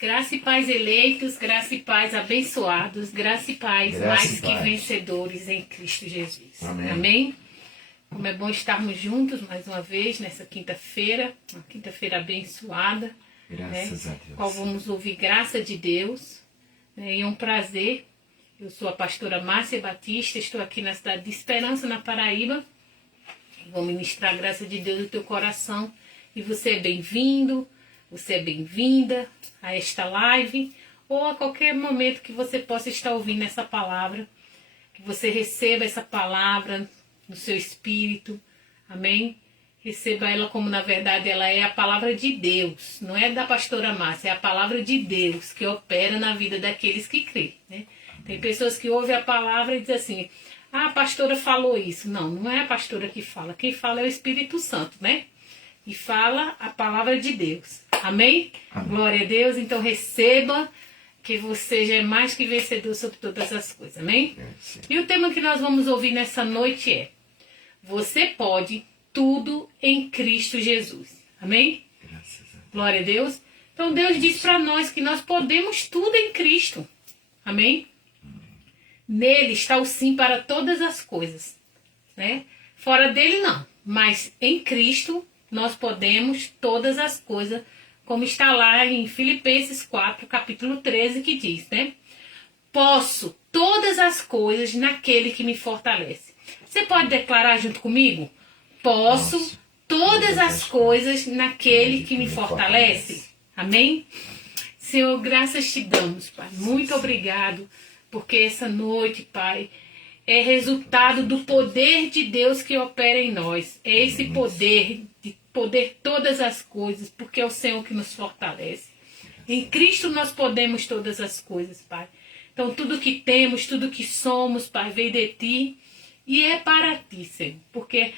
Graça e paz eleitos, graça e paz abençoados, graça e paz mais que vencedores em Cristo Jesus. Amém. Amém? Como é bom estarmos juntos mais uma vez nessa quinta-feira, uma quinta-feira abençoada. Graças a Deus. Qual vamos ouvir graça de Deus. E é um prazer. Eu sou a pastora Márcia Batista, estou aqui na cidade de Esperança, na Paraíba. Vou ministrar a graça de Deus no teu coração. E você é bem-vindo, você é bem-vinda a esta live, ou a qualquer momento que você possa estar ouvindo essa palavra, que você receba essa palavra no seu espírito, amém? Receba ela como, na verdade, ela é a palavra de Deus, não é da pastora Márcia, é a palavra de Deus que opera na vida daqueles que crêem, né? Tem pessoas que ouvem a palavra e dizem assim, a pastora falou isso. Não, não é a pastora que fala, quem fala é o Espírito Santo, né? E fala a palavra de Deus. Amém? Amém. Glória a Deus. Então receba que você já é mais que vencedor sobre todas as coisas. Amém? E o tema que nós vamos ouvir nessa noite é: você pode tudo em Cristo Jesus. Amém? Graças a Deus. Glória a Deus. Então Deus diz para nós que nós podemos tudo em Cristo. Amém? Nele está o sim para todas as coisas. Né? Fora dele não. Mas em Cristo nós podemos todas as coisas, como está lá em Filipenses 4, capítulo 13, que diz, né? Posso todas as coisas naquele que me fortalece. Você pode declarar junto comigo? Posso todas as coisas naquele que me fortalece. Amém? Senhor, graças te damos, Pai. Muito obrigado, porque essa noite, Pai, é resultado do poder de Deus que opera em nós. É esse poder de poder todas as coisas, porque é o Senhor que nos fortalece. Em Cristo nós podemos todas as coisas, Pai. Então tudo que temos, tudo que somos, Pai, veio de Ti e é para Ti, Senhor. Porque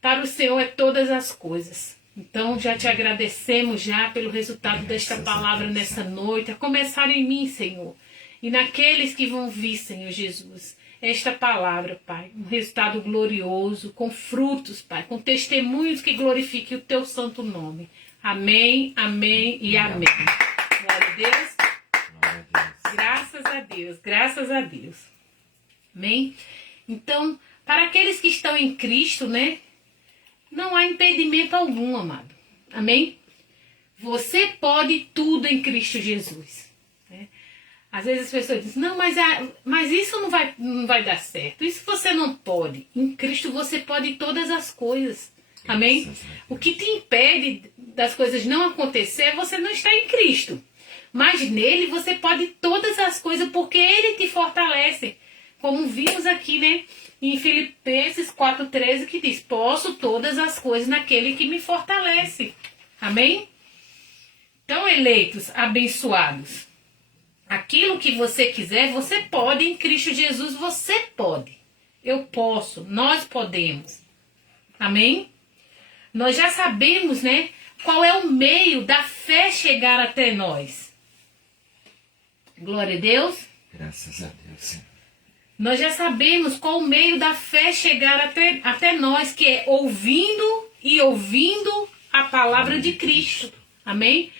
para o Senhor é todas as coisas. Então já te agradecemos já pelo resultado desta palavra nessa noite, a começar em mim, Senhor. E naqueles que vão vir, Senhor Jesus, esta palavra, Pai, um resultado glorioso, com frutos, Pai, com testemunhos que glorifiquem o Teu santo nome. Amém, amém e amém. Glória a Deus. Glória a Deus. Graças a Deus, graças a Deus. Amém? Então, para aqueles que estão em Cristo, né, não há impedimento algum, amado. Amém? Você pode tudo em Cristo Jesus. Né? Às vezes as pessoas dizem, não, mas isso não vai dar certo. Isso você não pode. Em Cristo você pode todas as coisas. Amém? O que te impede das coisas não acontecer é você não estar em Cristo. Mas nele você pode todas as coisas porque ele te fortalece. Como vimos aqui, né? Em Filipenses 4,13 que diz, posso todas as coisas naquele que me fortalece. Amém? Então, eleitos, abençoados. Aquilo que você quiser, você pode. Em Cristo Jesus, você pode. Eu posso. Nós podemos. Amém? Nós já sabemos, né? Qual é o meio da fé chegar até nós. Glória a Deus. Graças a Deus. Nós já sabemos qual o meio da fé chegar até nós, que é ouvindo e ouvindo a palavra de Cristo. Amém?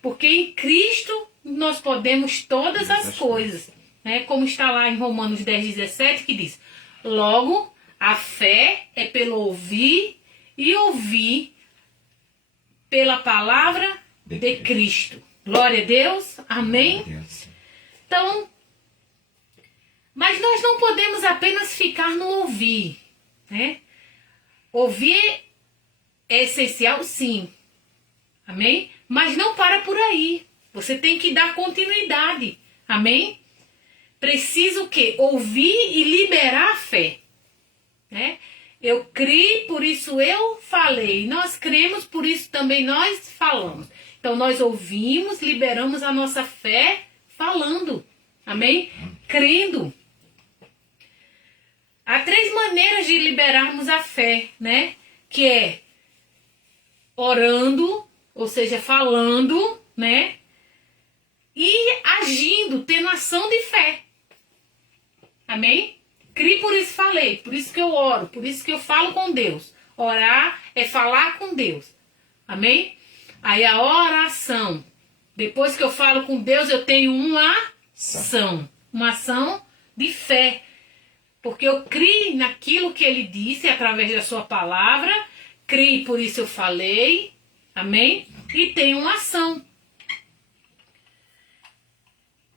Porque em Cristo nós podemos todas as coisas, né? Como está lá em Romanos 10,17, que diz, logo, a fé é pelo ouvir e ouvir pela palavra de Cristo. Glória a Deus. Amém? Então, mas nós não podemos apenas ficar no ouvir, né? Ouvir é essencial, sim. Amém? Mas não para por aí. Você tem que dar continuidade. Amém? Precisa o quê? Ouvir e liberar a fé. Né? Eu criei, por isso eu falei. Nós cremos, por isso também nós falamos. Então nós ouvimos, liberamos a nossa fé falando. Amém? Crendo. Há 3 maneiras de liberarmos a fé, né? Que é orando, ou seja, falando, né? E agindo, tendo ação de fé. Amém? Criei, por isso falei, por isso que eu oro, por isso que eu falo com Deus. Orar é falar com Deus. Amém? Aí a oração Depois que eu falo com Deus, eu tenho uma ação. Uma ação de fé. Porque eu criei naquilo que Ele disse através da sua palavra. Criei, por isso eu falei. Amém? E tenho uma ação.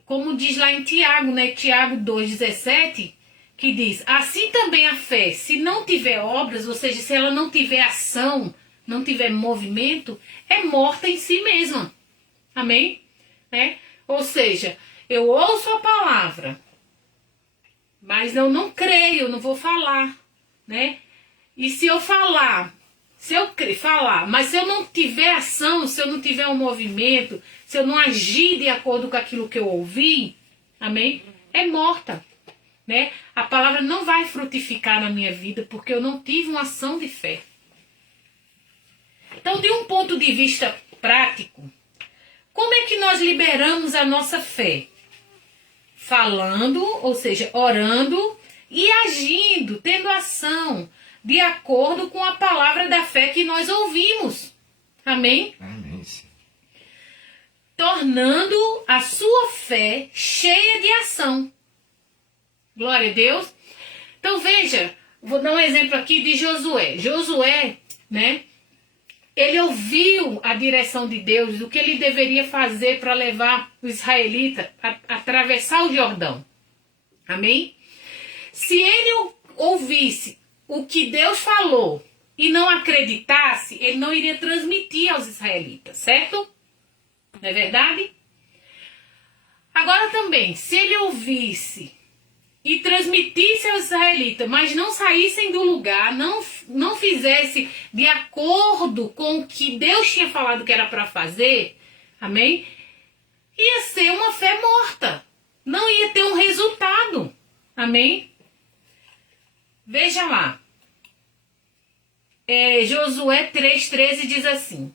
Como diz lá em Tiago, né? Tiago 2,17, que diz: assim também a fé, se não tiver obras, ou seja, se ela não tiver ação, não tiver movimento, é morta em si mesma. Amém? Né? Ou seja, eu ouço a palavra, mas eu não creio, eu não vou falar, né? E se eu falar, mas se eu não tiver ação, se eu não tiver um movimento, se eu não agir de acordo com aquilo que eu ouvi, amém? É morta, né? A palavra não vai frutificar na minha vida porque eu não tive uma ação de fé. Então, de um ponto de vista prático, como é que nós liberamos a nossa fé? Falando, ou seja, orando e agindo, tendo ação, de acordo com a palavra da fé que nós ouvimos. Amém? Amém, sim. Tornando a sua fé cheia de ação. Glória a Deus. Então veja, vou dar um exemplo aqui de Josué. Josué, né? Ele ouviu a direção de Deus, do que ele deveria fazer para levar os israelitas a atravessar o Jordão. Amém? Se ele ouvisse o que Deus falou e não acreditasse, ele não iria transmitir aos israelitas, certo? Não é verdade? Agora também, se ele ouvisse e transmitisse aos israelitas, mas não saíssem do lugar, não fizesse de acordo com o que Deus tinha falado que era para fazer, amém? Ia ser uma fé morta. Não ia ter um resultado. Amém? Veja lá. Josué 3,13 diz assim: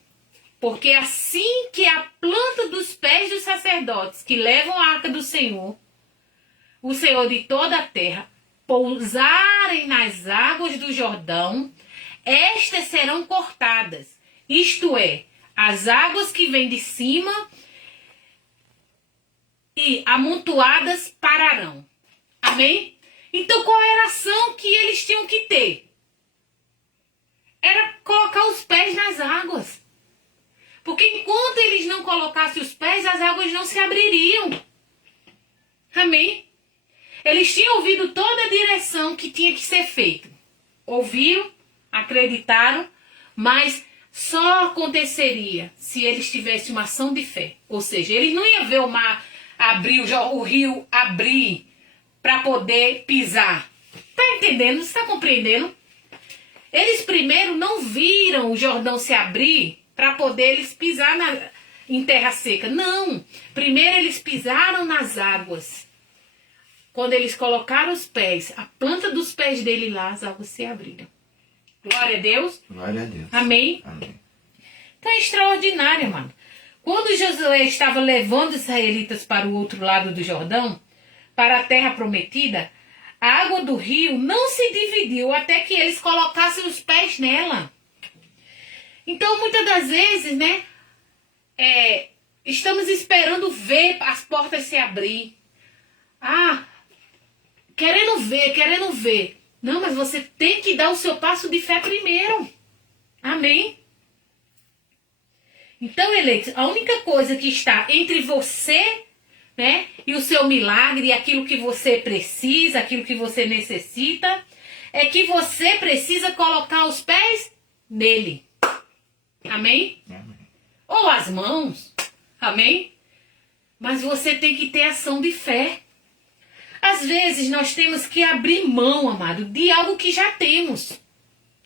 porque assim que a planta dos pés dos sacerdotes que levam a arca do Senhor, o Senhor de toda a terra, pousarem nas águas do Jordão, estas serão cortadas, isto é, as águas que vêm de cima e amontoadas pararão. Amém? Então qual era a ação que eles tinham que ter? Era colocar os pés nas águas. Porque enquanto eles não colocassem os pés, as águas não se abririam. Amém? Eles tinham ouvido toda a direção que tinha que ser feito. Ouviram, acreditaram, mas só aconteceria se eles tivessem uma ação de fé. Ou seja, eles não iam ver o mar abrir, o rio abrir para poder pisar. Tá entendendo? Você está compreendendo? Eles primeiro não viram o Jordão se abrir para poder eles pisar em terra seca. Não. Primeiro eles pisaram nas águas. Quando eles colocaram os pés, a planta dos pés dele lá, as águas se abriram. Glória a Deus. Glória a Deus. Amém. Amém. Então é extraordinário, mano. Quando Josué estava levando os israelitas para o outro lado do Jordão, para a terra prometida, a água do rio não se dividiu até que eles colocassem os pés nela. Então, muitas das vezes, né, estamos esperando ver as portas se abrir. Querendo ver. Não, mas você tem que dar o seu passo de fé primeiro. Amém? Então, eleitos, a única coisa que está entre você, né, e o seu milagre, e aquilo que você precisa, aquilo que você necessita, é que você precisa colocar os pés nele. Amém? Amém. Ou as mãos. Amém? Mas você tem que ter ação de fé. Às vezes nós temos que abrir mão, amado, de algo que já temos.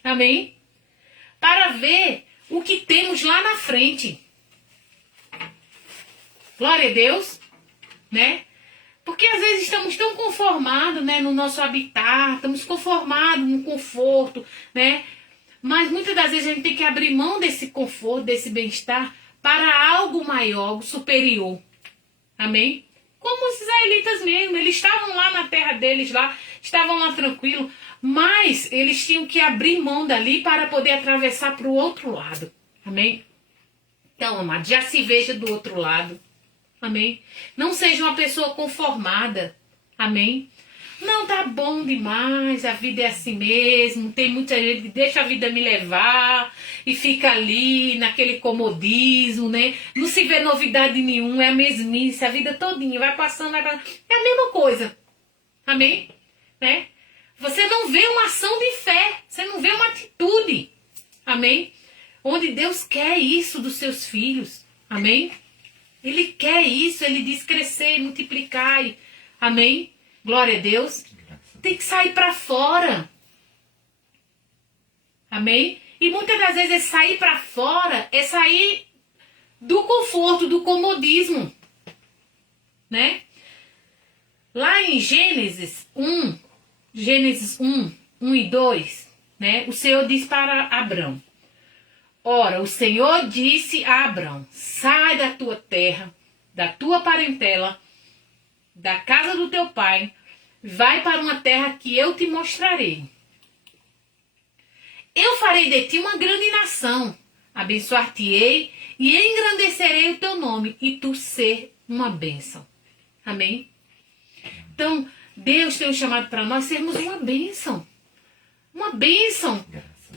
Amém? Para ver o que temos lá na frente. Glória a Deus. Né? Porque às vezes estamos tão conformados, né, no nosso habitat, estamos conformados no conforto, né? Mas muitas das vezes a gente tem que abrir mão desse conforto, desse bem-estar, para algo maior, algo superior. Amém? Como os israelitas mesmo, eles estavam lá na terra deles, lá, estavam lá tranquilos, mas eles tinham que abrir mão dali para poder atravessar para o outro lado. Amém? Então, amado, já se veja do outro lado. Amém? Não seja uma pessoa conformada. Amém? Não, tá bom demais, a vida é assim mesmo. Tem muita gente que deixa a vida me levar e fica ali naquele comodismo, né? Não se vê novidade nenhuma, é a mesmice, a vida todinha vai passando, vai passando. É a mesma coisa. Amém? Né? Você não vê uma ação de fé, você não vê uma atitude. Amém? Onde Deus quer isso dos seus filhos. Amém? Ele quer isso, ele diz crescer, multiplicar. Amém? Glória a Deus. Tem que sair para fora. Amém? E muitas das vezes sair para fora é sair do conforto, do comodismo. Né? Lá em Gênesis 1 e 2, né? O Senhor diz para Abrão: ora, o Senhor disse a Abrão: sai da tua terra, da tua parentela, da casa do teu pai, vai para uma terra que eu te mostrarei. Eu farei de ti uma grande nação, abençoar-te-ei e engrandecerei o teu nome, e tu ser uma bênção. Amém? Então, Deus tem um chamado para nós sermos uma bênção. Uma bênção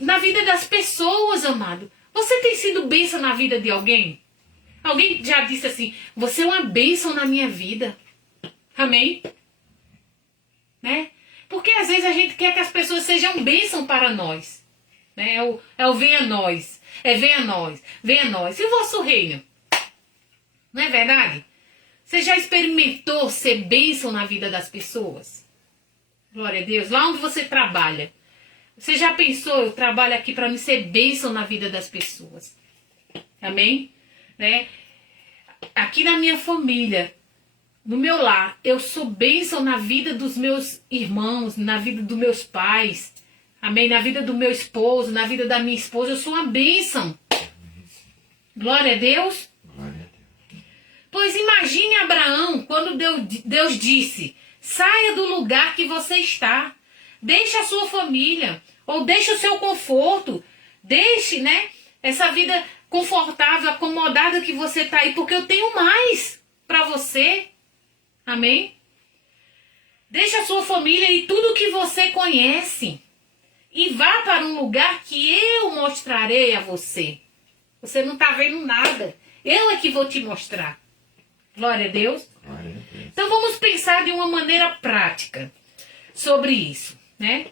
na vida das pessoas, amado. Você tem sido bênção na vida de alguém? Alguém já disse assim: você é uma bênção na minha vida. Amém? Né? Porque às vezes a gente quer que as pessoas sejam bênção para nós. Né? É o venha a nós. É venha a nós. Venha a nós. E o vosso reino? Não é verdade? Você já experimentou ser bênção na vida das pessoas? Glória a Deus. Lá onde você trabalha. Você já pensou, eu trabalho aqui para me ser bênção na vida das pessoas? Amém? Né? Aqui na minha família, no meu lar, eu sou bênção na vida dos meus irmãos, na vida dos meus pais. Amém? Na vida do meu esposo, na vida da minha esposa, eu sou uma bênção. Glória a Deus. Glória a Deus. Pois imagine Abraão, quando Deus disse: saia do lugar que você está. Deixe a sua família, ou deixe o seu conforto, deixe, né, essa vida confortável, acomodada que você está aí, porque eu tenho mais para você. Amém? Deixe a sua família e tudo que você conhece e vá para um lugar que eu mostrarei a você. Você não está vendo nada, eu é que vou te mostrar. Glória a Deus. Glória a Deus. Então vamos pensar de uma maneira prática sobre isso. Né?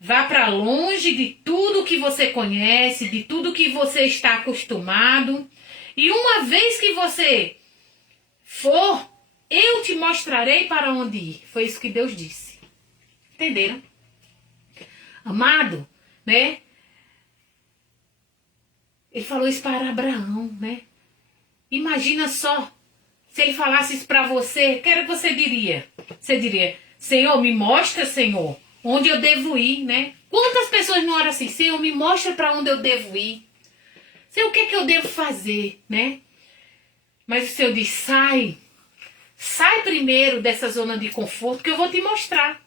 Vá para longe de tudo que você conhece, de tudo que você está acostumado. E uma vez que você for, eu te mostrarei para onde ir. Foi isso que Deus disse. Entenderam? Amado, né? Ele falou isso para Abraão, né? Imagina só, se ele falasse isso para você, o que era que você diria? Você diria: Senhor, me mostra, Senhor, onde eu devo ir, né? Quantas pessoas não oram assim: Senhor, me mostra para onde eu devo ir. Senhor, o que é que eu devo fazer, né? Mas o Senhor diz: sai primeiro dessa zona de conforto que eu vou te mostrar.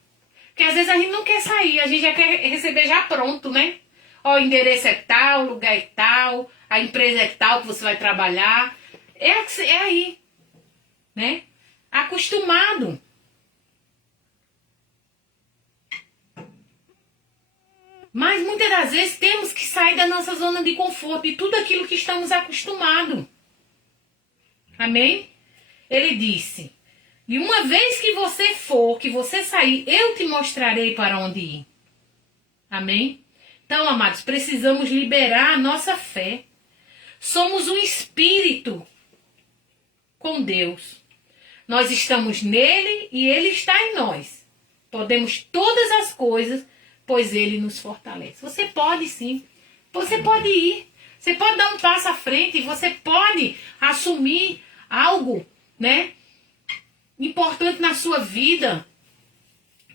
Porque às vezes a gente não quer sair, a gente já quer receber já pronto, né? Ó, o endereço é tal, o lugar é tal, a empresa é tal que você vai trabalhar. É aí, né? Acostumado. Mas muitas das vezes temos que sair da nossa zona de conforto e tudo aquilo que estamos acostumados. Amém? Ele disse: e uma vez que você for, que você sair, eu te mostrarei para onde ir. Amém? Então, amados, precisamos liberar a nossa fé. Somos um espírito com Deus. Nós estamos nele e ele está em nós. Podemos todas as coisas, pois ele nos fortalece. Você pode sim. Você pode ir. Você pode dar um passo à frente e você pode assumir algo, né, importante na sua vida.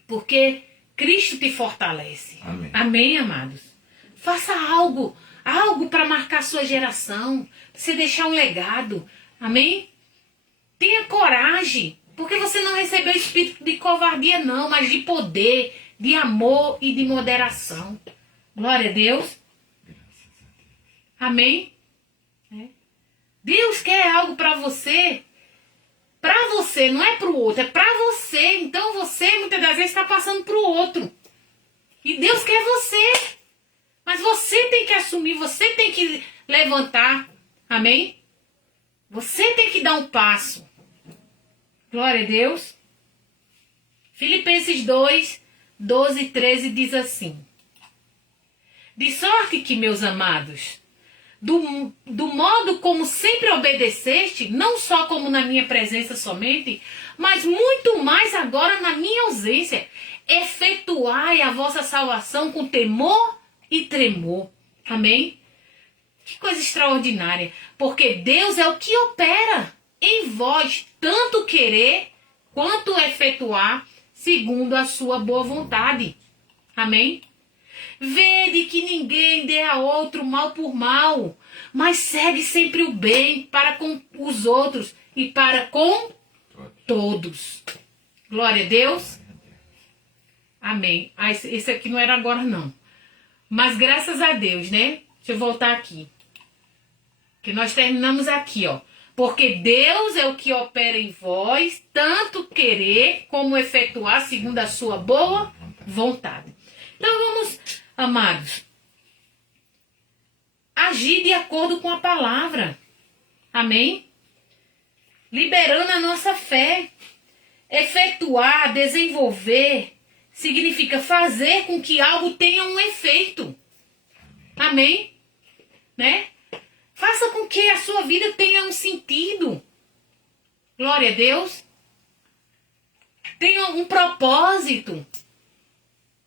Porque Cristo te fortalece. Amém. Amém, amados? Faça algo para marcar sua geração. Pra você deixar um legado. Amém? Tenha coragem. Porque você não recebeu espírito de covardia não, mas de poder, de amor e de moderação. Glória a Deus. Graças a Deus. Amém? É. quer algo para você, não é para o outro, é para você. Então você muitas das vezes está passando para o outro. E Deus quer você. Mas você tem que assumir, você tem que levantar. Amém? Você tem que dar um passo. Glória a Deus. Filipenses 2, 12 e 13 diz assim: de sorte que, meus amados, do modo como sempre obedeceste, não só como na minha presença somente, mas muito mais agora na minha ausência, efetuai a vossa salvação com temor e tremor. Amém? Que coisa extraordinária. Porque Deus é o que opera em vós, tanto querer quanto efetuar, segundo a sua boa vontade. Amém? Vede que ninguém dê a outro mal por mal, mas segue sempre o bem para com os outros e para com todos. Glória a Deus. Amém. Ah, esse aqui não era agora não. Mas graças a Deus, né? Deixa eu voltar aqui. Que nós terminamos aqui, ó. Porque Deus é o que opera em vós, tanto querer como efetuar segundo a sua boa vontade. Então vamos, amados, agir de acordo com a palavra. Amém? Liberando a nossa fé. Efetuar, desenvolver, significa fazer com que algo tenha um efeito. Amém? Né? Faça com que a sua vida tenha um sentido. Glória a Deus. Tenha um propósito.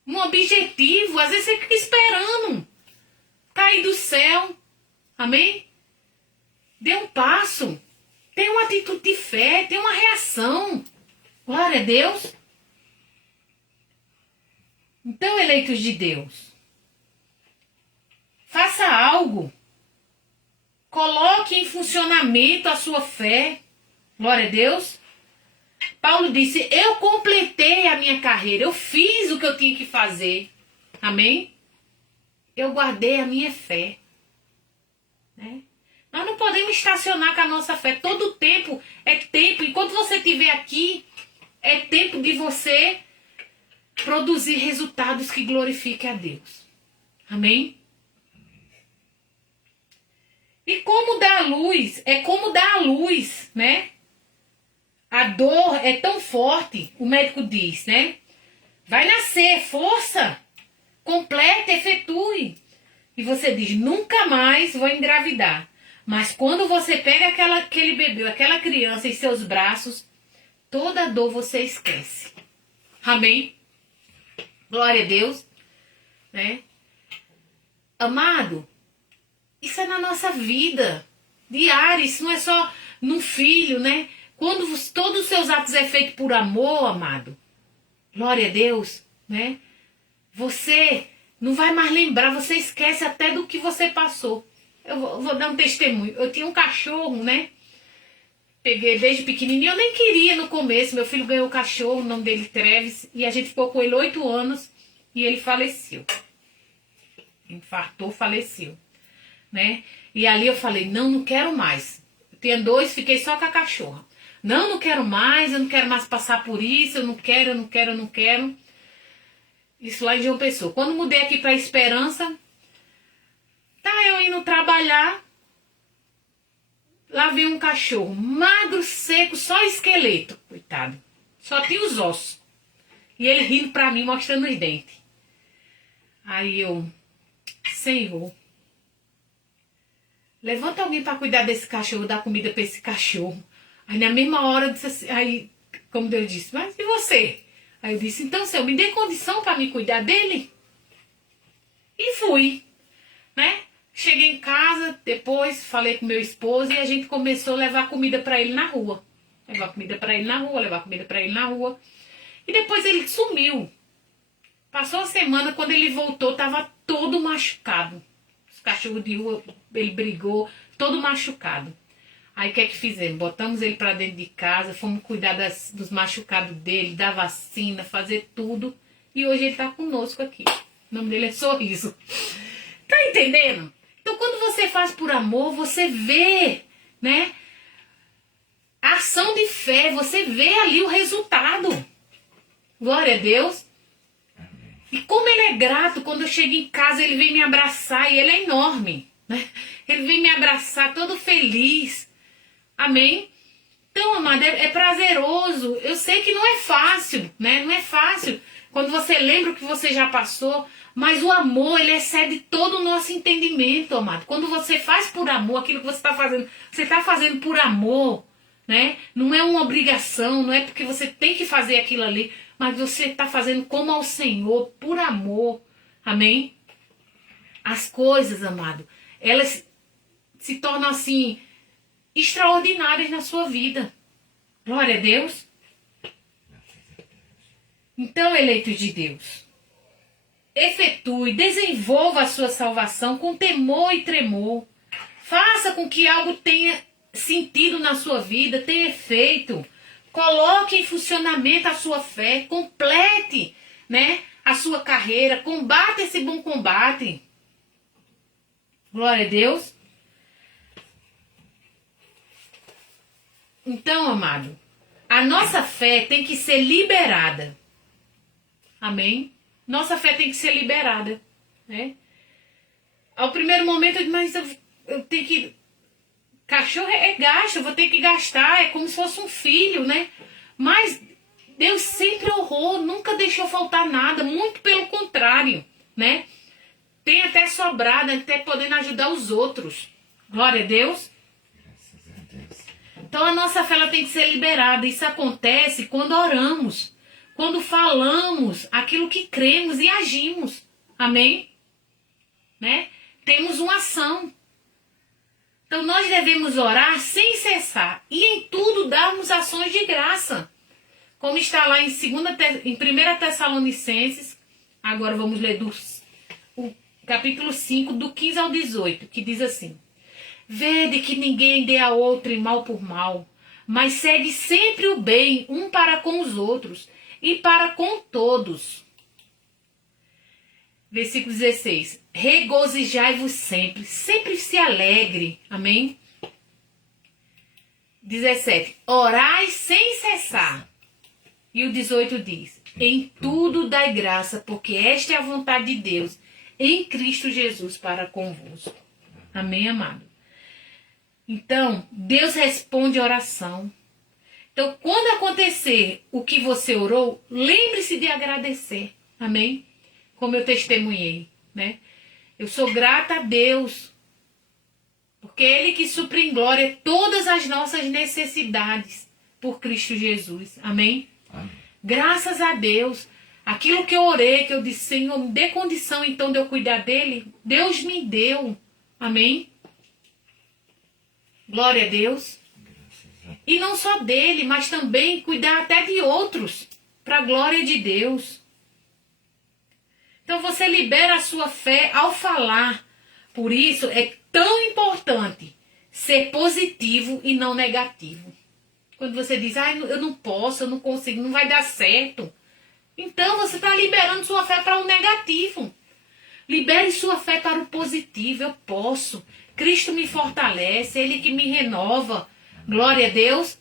Um objetivo. Às vezes você fica esperando cair do céu. Amém? Dê um passo. Tenha uma atitude de fé. Tenha uma reação. Glória a Deus. Então, eleitos de Deus, faça algo. Coloque em funcionamento a sua fé. Glória a Deus. Paulo disse, eu completei a minha carreira. Eu fiz o que eu tinha que fazer. Amém? Eu guardei a minha fé. Né? Nós não podemos estacionar com a nossa fé. Todo tempo é tempo. Enquanto você estiver aqui, é tempo de você produzir resultados que glorifiquem a Deus. Amém? E como dar a luz? É como dar a luz, né? A dor é tão forte, o médico diz, né? Vai nascer, força, completa, efetue. E você diz, nunca mais vou engravidar. Mas quando você pega aquele bebê, aquela criança em seus braços, toda a dor você esquece. Amém? Glória a Deus. Né? Amado, isso é na nossa vida diária, isso não é só num filho, né? Quando todos os seus atos é feito por amor, amado, glória a Deus, né? Você não vai mais lembrar, você esquece até do que você passou. Eu vou dar um testemunho. Eu tinha um cachorro, né? Peguei desde pequenininho, eu nem queria no começo. Meu filho ganhou o cachorro, o nome dele Treves, e a gente ficou com ele 8 anos e ele faleceu. Infartou, faleceu. Né? E ali eu falei, não quero mais. Eu tinha 2, fiquei só com a cachorra. Não quero mais, eu não quero mais passar por isso, eu não quero. Isso lá em João Pessoa. Quando mudei aqui pra Esperança, tá eu indo trabalhar, lá veio um cachorro, magro, seco, só esqueleto, coitado. Só tinha os ossos. E ele rindo pra mim, mostrando os dentes. Aí eu, Senhor, levanta alguém para cuidar desse cachorro, dar comida para esse cachorro. Aí na mesma hora eu disse assim, aí, como Deus disse, mas e você? Aí eu disse, então Senhor, me dê condição para me cuidar dele? E fui, né? Cheguei em casa, depois falei com meu esposo e a gente começou a levar comida para ele na rua. Levar comida para ele na rua. E depois ele sumiu. Passou a semana, quando ele voltou, tava todo machucado. Os cachorros de rua, ele brigou, todo machucado. Aí o que é que fizemos? Botamos ele para dentro de casa, fomos cuidar dos machucados dele, da vacina, fazer tudo. E hoje ele tá conosco aqui. O nome dele é Sorriso. Tá entendendo? Então quando você faz por amor, você vê, né? fé, você vê ali o resultado. Glória a Deus. E como ele é grato, quando eu chego em casa, ele vem me abraçar, e ele é enorme, né? Ele vem me abraçar todo feliz. Amém? Então, amado, é prazeroso. Eu sei que não é fácil, né? Não é fácil quando você lembra o que você já passou, mas o amor, ele excede todo o nosso entendimento, amado. Quando você faz por amor aquilo que você está fazendo por amor, né? Não é uma obrigação, não é porque você tem que fazer aquilo ali, mas você está fazendo como ao Senhor, por amor. Amém? As coisas, amado, elas se tornam assim extraordinárias na sua vida. Glória a Deus. Então, eleitos de Deus, efetue, desenvolva a sua salvação com temor e tremor. Faça com que algo tenha sentido na sua vida, tenha efeito. Coloque em funcionamento a sua fé, complete, né, a sua carreira, combate esse bom combate. Glória a Deus. Então, amado, a nossa fé tem que ser liberada. Amém? Nossa fé tem que ser liberada, né? Ao primeiro momento eu digo, mas eu tenho que... Cachorro é gasto, eu vou ter que gastar, é como se fosse um filho, né? Mas Deus sempre honrou, nunca deixou faltar nada, muito pelo contrário, né? Tem até sobrado, até podendo ajudar os outros. Glória a Deus. Graças a Deus. Então a nossa fé ela tem que ser liberada. Isso acontece quando oramos, quando falamos aquilo que cremos e agimos. Amém? Né? Temos uma ação. Então nós devemos orar sem cessar e em tudo darmos ações de graça. Como está lá em 1 Tessalonicenses, agora vamos ler o capítulo 5, do 15 ao 18, que diz assim: Vede que ninguém dê a outro mal por mal, mas segue sempre o bem um para com os outros e para com todos. Versículo 16. Regozijai-vos sempre, sempre se alegre. Amém? 17. Orai sem cessar. E o 18 diz: Em tudo dai graça, porque esta é a vontade de Deus em Cristo Jesus para convosco. Amém, amado? Então, Deus responde a oração. Então, quando acontecer o que você orou, lembre-se de agradecer. Amém? Como eu testemunhei, né? Eu sou grata a Deus, porque é Ele que supre em glória todas as nossas necessidades por Cristo Jesus. Amém? Amém. Graças a Deus. Aquilo que eu orei, que eu disse, Senhor, me dê condição então de eu cuidar dele, Deus me deu. Amém? Glória a Deus. E não só dele, mas também cuidar até de outros, para a glória de Deus. Então você libera a sua fé ao falar. Por isso é tão importante ser positivo e não negativo. Quando você diz, eu não posso, eu não consigo, não vai dar certo. Então você está liberando sua fé para o negativo. Libere sua fé para o positivo. Eu posso. Cristo me fortalece, Ele que me renova. Glória a Deus.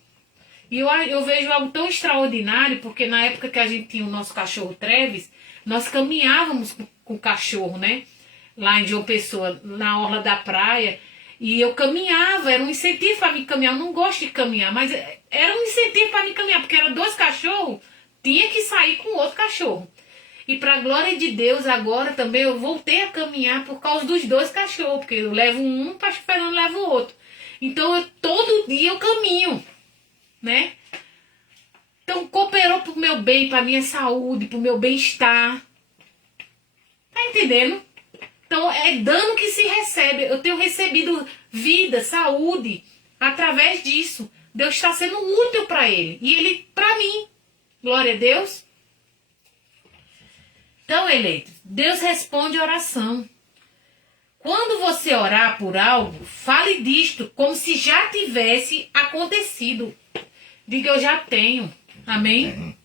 E eu vejo algo tão extraordinário, porque na época que a gente tinha o nosso cachorro Treves, nós caminhávamos com o cachorro, né? Lá em João Pessoa, na orla da praia. E eu caminhava, era um incentivo para mim caminhar. Eu não gosto de caminhar, mas era um incentivo para mim caminhar, porque eram 2 cachorros, tinha que sair com outro cachorro. E para a glória de Deus, agora também eu voltei a caminhar por causa dos 2 cachorros, porque eu levo um, o pastor Fernando leva o outro. Então todo dia eu caminho, né? Então cooperou pro meu bem, pra minha saúde, pro meu bem-estar. Tá entendendo? Então é dano que se recebe. Eu tenho recebido vida, saúde, através disso. Deus está sendo útil para ele. E ele para mim. Glória a Deus. Então, eleitos, Deus responde a oração. Quando você orar por algo, fale disto como se já tivesse acontecido. Diga, eu já tenho. Amém?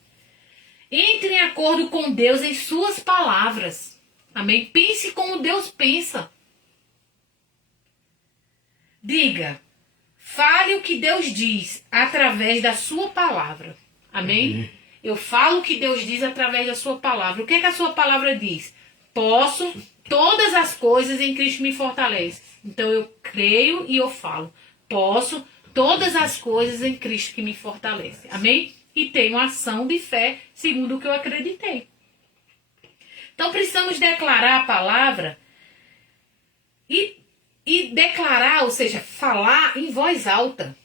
Entre em acordo com Deus em suas palavras. Amém? Pense como Deus pensa. Diga, Fale o que Deus diz através da sua palavra. Amém? Eu falo o que Deus diz através da sua palavra. O que é que a sua palavra diz? Posso todas as coisas em Cristo me fortalece. Então eu creio e eu falo. Posso todas as coisas em Cristo que me fortalece. Amém? E tenho ação de fé segundo o que eu acreditei. Então precisamos declarar a palavra e declarar, ou seja, falar em voz alta.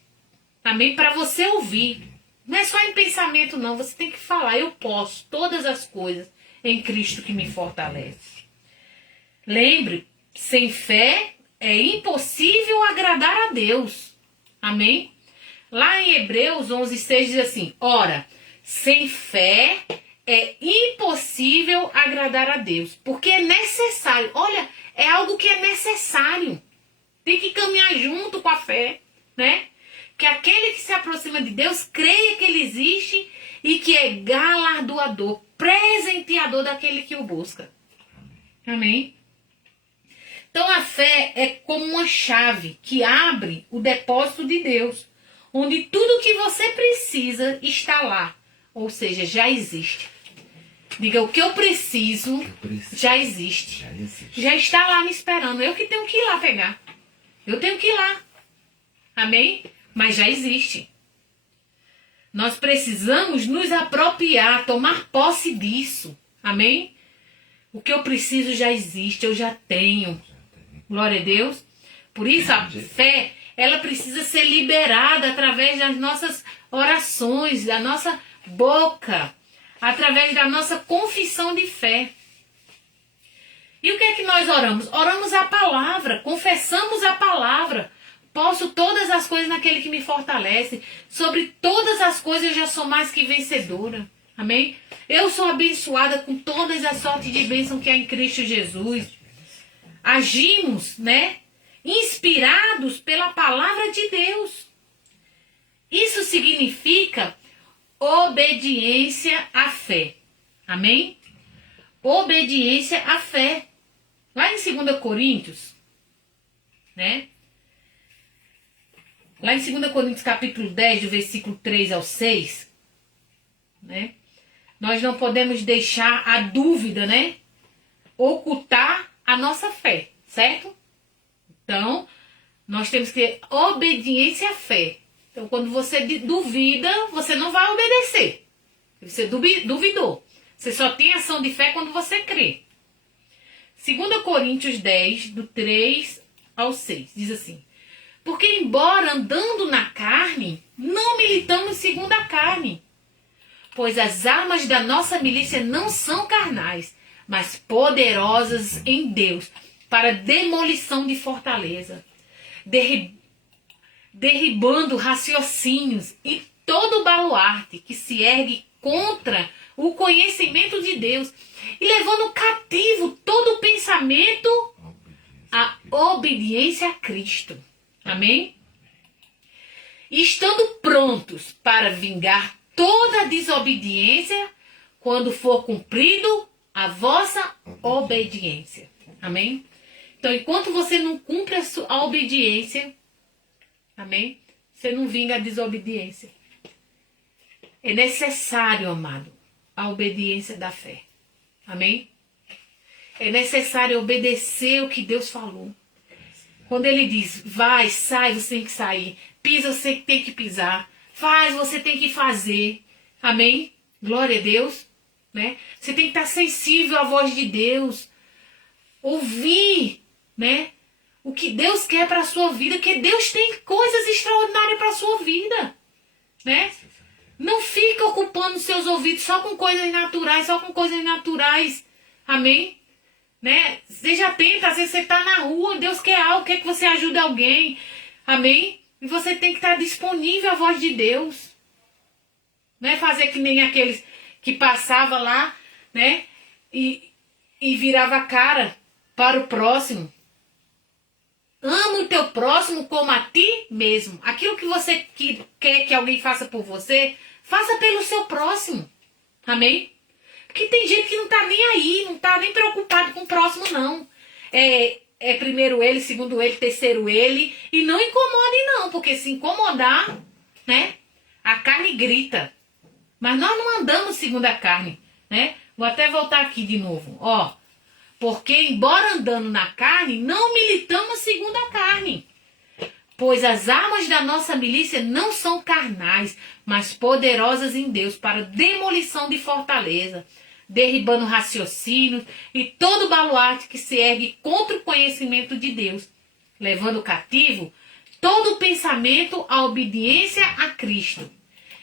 Amém? Para você ouvir. Não é só em pensamento, não. Você tem que falar. Eu posso todas as coisas em Cristo que me fortalece. Lembre, sem fé é impossível agradar a Deus. Amém? Lá em Hebreus 11:6 diz assim: ora, sem fé é impossível agradar a Deus. Porque é necessário. Olha, é algo que é necessário. Tem que caminhar junto com a fé, né? Que aquele que se aproxima de Deus creia que Ele existe e que é galardoador, presenteador daquele que o busca. Amém? Então a fé é como uma chave que abre o depósito de Deus, onde tudo que você precisa está lá. Ou seja, já existe. Diga, o que eu preciso já existe. Já está lá me esperando. Eu que tenho que ir lá pegar. Eu tenho que ir lá. Amém? Mas já existe. Nós precisamos nos apropriar, tomar posse disso. Amém? O que eu preciso já existe, eu já tenho. Glória a Deus. Por isso a fé, ela precisa ser liberada através das nossas orações, da nossa boca, através da nossa confissão de fé. E o que é que nós oramos? Oramos a palavra, confessamos a palavra. Posso todas as coisas naquele que me fortalece. Sobre todas as coisas eu já sou mais que vencedora. Amém? Eu sou abençoada com todas as sortes de bênção que há em Cristo Jesus. Agimos, né? Inspirados pela palavra de Deus. Isso significa obediência à fé. Amém? Obediência à fé. Lá em 2 Coríntios, né? Lá em 2 Coríntios capítulo 10, do versículo 3 ao 6, né? Nós não podemos deixar a dúvida, né? Ocultar a nossa fé, certo? Então, nós temos que ter obediência à fé. Então, quando você duvida, você não vai obedecer. Você duvidou. Você só tem ação de fé quando você crê. 2 Coríntios 10, do 3 ao 6, diz assim: porque embora andando na carne, não militamos segundo a carne. Pois as armas da nossa milícia não são carnais, mas poderosas em Deus, para demolição de fortaleza, derribando raciocínios e todo baluarte que se ergue contra o conhecimento de Deus, e levando cativo todo pensamento à obediência a Cristo. Amém? E estando prontos para vingar toda a desobediência quando for cumprido a vossa obediência. Amém? Então, enquanto você não cumpre a obediência, amém? Você não vinga a desobediência. É necessário, amado, a obediência da fé. Amém? É necessário obedecer o que Deus falou. Quando Ele diz, vai, sai, você tem que sair. Pisa, você tem que pisar. Faz, você tem que fazer. Amém? Glória a Deus. Né? Você tem que estar sensível à voz de Deus. Ouvir, né? O que Deus quer para a sua vida. Porque Deus tem coisas extraordinárias para a sua vida. Né? Não fica ocupando seus ouvidos só com coisas naturais, Amém? Né? Seja atento, às vezes você está na rua, Deus quer algo, quer que você ajude alguém. Amém? E você tem que estar disponível à voz de Deus. Não é fazer que nem aqueles que passavam lá, né? E virava a cara para o próximo. Ama o teu próximo como a ti mesmo. Aquilo que você quer que alguém faça por você, faça pelo seu próximo. Amém? Porque tem gente que não está nem aí, não está nem preocupado com o próximo, não. é primeiro ele, segundo ele, terceiro ele. E não incomode não, porque se incomodar, né? A carne grita. Mas nós não andamos segundo a carne, né? Vou até voltar aqui de novo, ó. Porque embora andando na carne, não militamos segundo a carne. Pois as armas da nossa milícia não são carnais, mas poderosas em Deus para demolição de fortaleza, derribando raciocínios e todo baluarte que se ergue contra o conhecimento de Deus, levando cativo todo o pensamento à obediência a Cristo,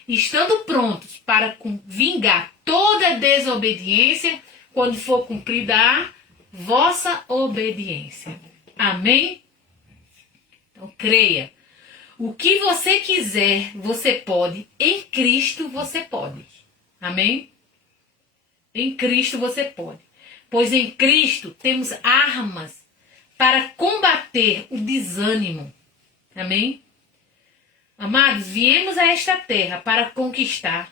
estando prontos para vingar toda desobediência quando for cumprida a vossa obediência. Amém? Então, creia. O que você quiser, você pode. Em Cristo, você pode. Amém? Em Cristo, você pode. Pois em Cristo temos armas para combater o desânimo. Amém? Amados, viemos a esta terra para conquistar,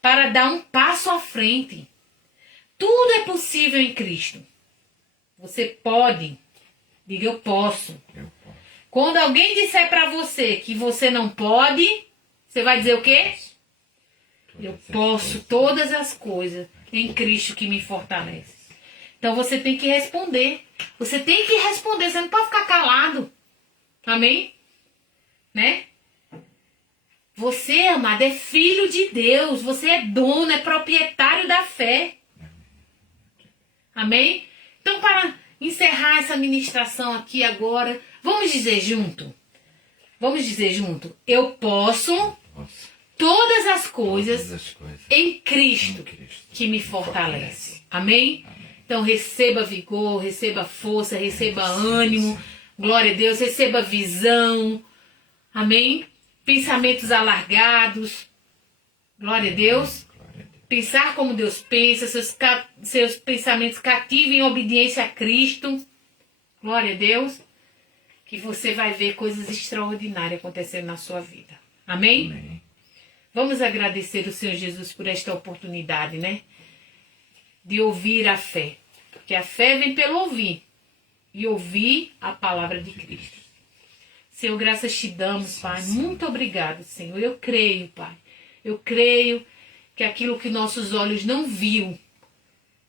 para dar um passo à frente. Tudo é possível em Cristo. Você pode. Diga, eu posso. Eu posso. Quando alguém disser para você que você não pode, você vai dizer o quê? Eu posso todas as coisas em Cristo que me fortalece. Então você tem que responder. Você tem que responder. Você não pode ficar calado. Amém? Né? Você, amado, é filho de Deus. Você é dono, é proprietário da fé. Amém? Então, para encerrar essa ministração aqui agora, vamos dizer junto. Vamos dizer junto. Eu posso todas as coisas em Cristo que me fortalece. Amém? Então, receba vigor, receba força, receba ânimo. Glória a Deus, receba visão. Amém? Pensamentos alargados. Glória a Deus. Pensar como Deus pensa, seus pensamentos cativem em obediência a Cristo. Glória a Deus. Que você vai ver coisas extraordinárias acontecendo na sua vida. Amém? Amém. Vamos agradecer o Senhor Jesus por esta oportunidade, né? De ouvir a fé. Porque a fé vem pelo ouvir. E ouvir a palavra de Cristo. Senhor, graças te damos, Pai. Muito obrigado, Senhor. Eu creio, Pai. Eu creio que aquilo que nossos olhos não viu,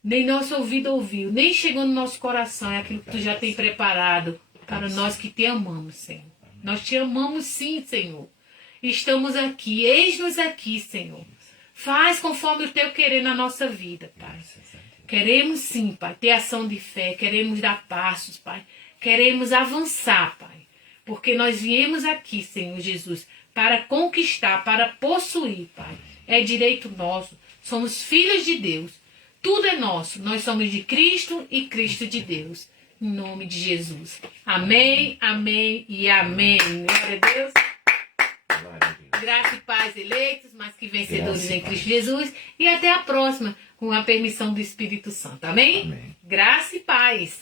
nem nosso ouvido ouviu, nem chegou no nosso coração, é aquilo que tu já tem preparado para nós que te amamos, Senhor. Nós te amamos sim, Senhor. Estamos aqui, eis-nos aqui, Senhor. Faz conforme o teu querer na nossa vida, Pai. Queremos sim, Pai, ter ação de fé, queremos dar passos, Pai. Queremos avançar, Pai. Porque nós viemos aqui, Senhor Jesus, para conquistar, para possuir, Pai. É direito nosso. Somos filhos de Deus. Tudo é nosso. Nós somos de Cristo e Cristo de Deus. Em nome de Jesus. Amém, amém e amém. Glória a Deus. Graça e paz, eleitos, mas que vencedores em Cristo Jesus. E até a próxima, com a permissão do Espírito Santo. Amém? Amém. Graça e paz.